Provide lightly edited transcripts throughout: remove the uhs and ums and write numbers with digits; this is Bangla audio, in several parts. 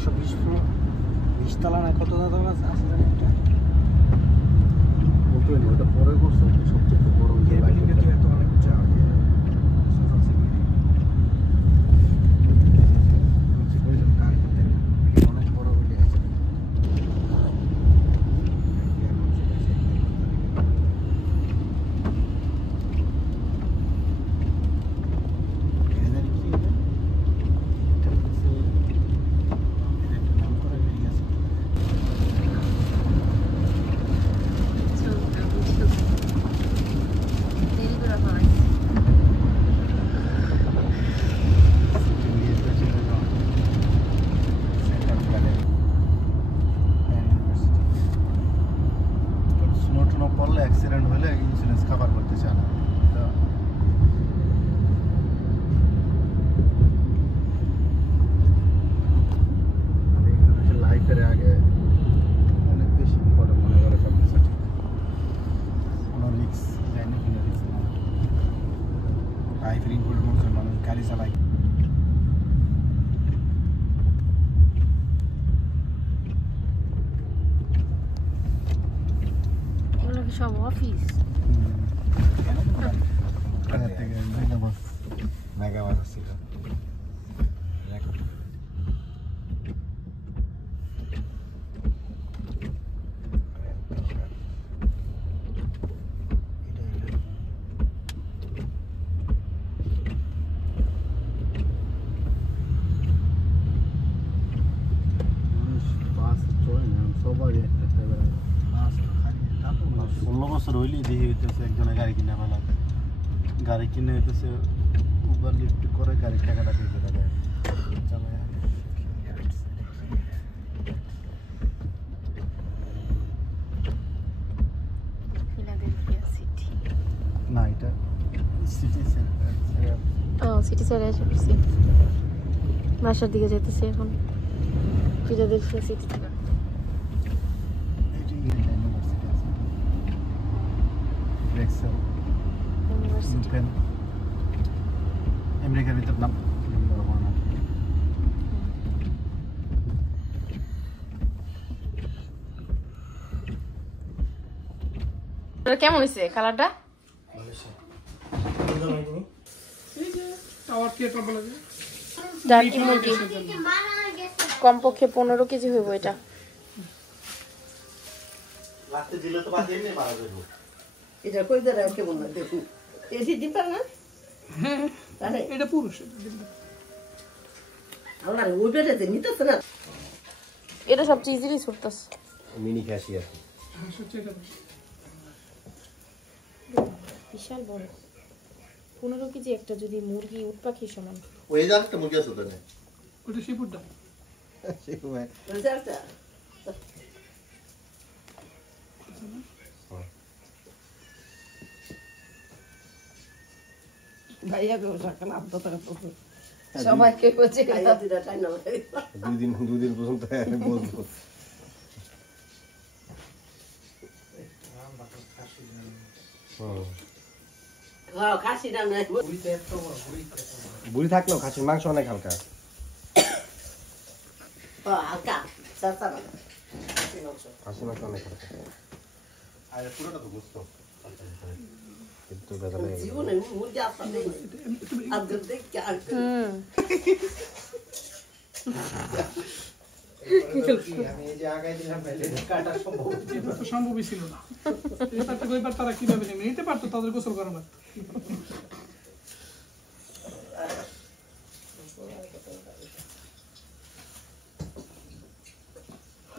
120 ফ্লোর 20 তলা না কত তলা আছে জানেন এটা বলতে না ওটা পরে করছে সবচেয়ে বড় বিল্ডিং এর তো অনেক উঁচা সোশ্যাল সিকিউরিটি কার করতে অনেক বড় বিল্ডিং আছে অ্যাক্সিডেন্ট হলে ইন্স্যুরেন্স কভার করতে চায় না লাইফের আগে অনেক বেশি ইম্পর্টেন্ট মনে করে সব কিছু ঠিক কোনো রিস্ক যায় না কোনো রিস্ক না লাইফের ইম্পর্টেন্ট মনে করে মানুষ গাড়ি চালায় সব অফিস মেগাবাস ছিল সবাই 16 বছর হইলে দেখি হইতেছে একজনের গাড়ি কিনে ফেলা গাড়ি কিনে হইতেছে উবার লিফট করে গাড়ির টাকাটা দিয়ে দেওয়া যায় না এটা সিটি সিটি সাইডে এসে পড়ছি বাসার দিকে যেতেছি এখন ফিলাডেলফিয়া সিটি থেকে আমেরিকার ভিতর নাম কেমন হয়েছে কালারটা টার্কি মুরগি কমপক্ষে 15 কেজি হইব এটা লাস্টে দিলে তো বাদ দিয়ে মারা যাবে এটা কই দাঁড়া কেমন না দেখুন এসি দিপার না হ্যাঁ এটা পুরুষ আমার ওই বেটাতে নিতেছ না এটা সবচেয়ে ইজিলি ছুটতেছে মিনি খাসি আর বিশাল বড় 15 কেজি একটা যদি মুরগি উট পাখি সমান ওই জায়গাটা মুরগি আছে তো না ওটা শিপুরটা শিপুরে রেজাল্টটা ভাইয়া গো সকাল আপ দাও তো সবাইকে বলছে আইয়া দিদা টাইম না দুদিন পর্যন্ত বলবো হ্যাঁ খাসি না না বুড়ি থাকলেও খাসির মাংস অনেক হালকা হালকা সাস্তা না খাসির মাংস অনেক হালকা আর পুরোটা তো বুঝতো কিন্তু দাদা জীবনে মুরগি আপনার আদর দেখ কি আর আমি এই যে আগাই দিলাম কাটা সম্ভবই ছিল না এবার তো কইবার তারা কিভাবে নেমে নিতে পারতো তাদের গোসল করা লাগতো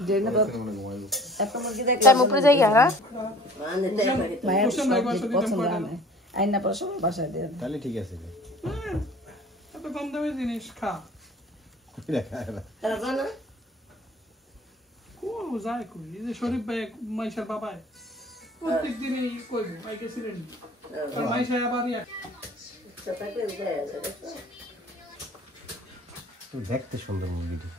যেন বাবা এত মুরগি দেখ তাই উপরে যাই হ্যাঁ মানে মায়ের পছন্দ না আইনা পছন্দ বাসা দেন তাহলে ঠিক আছে এত কম দামের জিনিস খা তারা জানা কোন যায় কই এই যে শরীফ ভাই মাইশার বাবাই প্রত্যেক দিনই কইবো আইকে ছিলেন আর মাইশা আবার সেটাকে যায় তো দেখতে সুন্দর মুরগিটি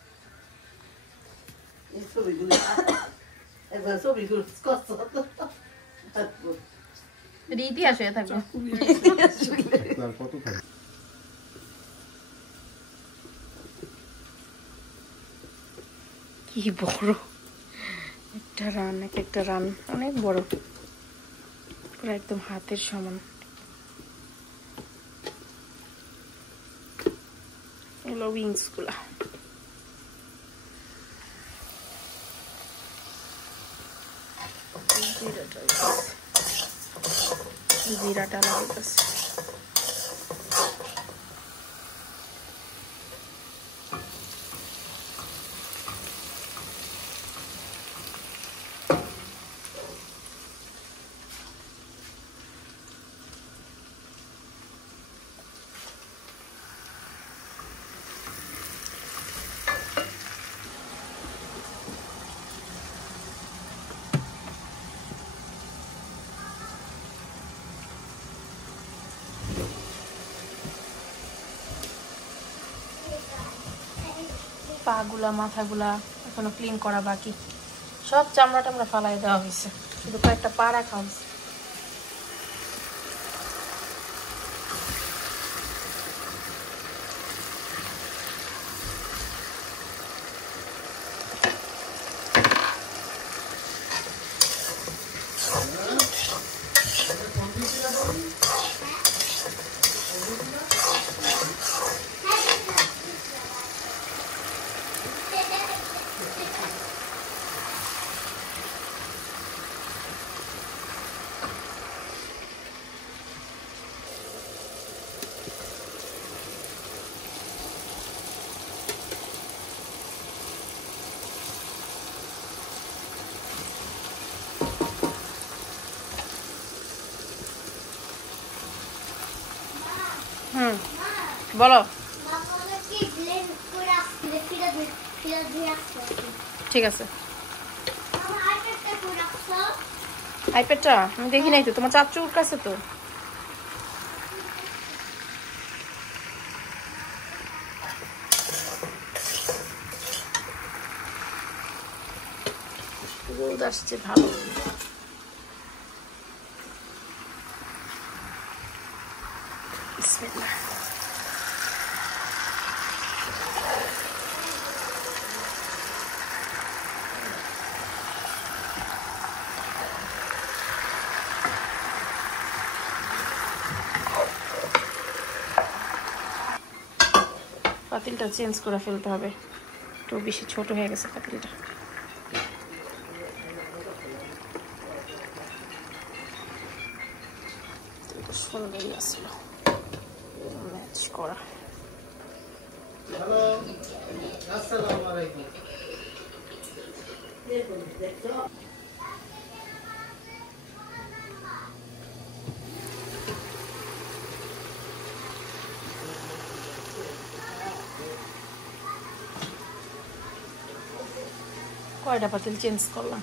এই ছবিগুলো একবার ছবিগুলো কষ্ট রীতি আসে থাকবে আর কত খাবে কি বড় একটা রান, এক একটা রান অনেক বড়, পুরো একদম হাতের সমান। এগুলো উইংস গুলা। জিরাটা লাগতেছে। পাগুলা মাথাগুলা এখনো ক্লিন করা বাকি, সব চামড়া টামড়া ফালাই দেওয়া হয়েছে, শুধু কয়েকটা পা রাখা হয়েছে। বলো। ঠিক আছে। আইপ্যাডটা আমি দেখি নাই তো, তোমার চাচুর কাছে তো। রোদ আসছে ভালো। বিসমিল্লাহ। পাতিলটা চেঞ্জ করে ফেলতে হবে, একটু বেশি ছোট হয়ে গেছে পাতিলটা। সুন্দরই আসলো ম্যাচ করা। হ্যালো, আসসালামু আলাইকুম। কয়টা পাতিল চেঞ্জ করলাম।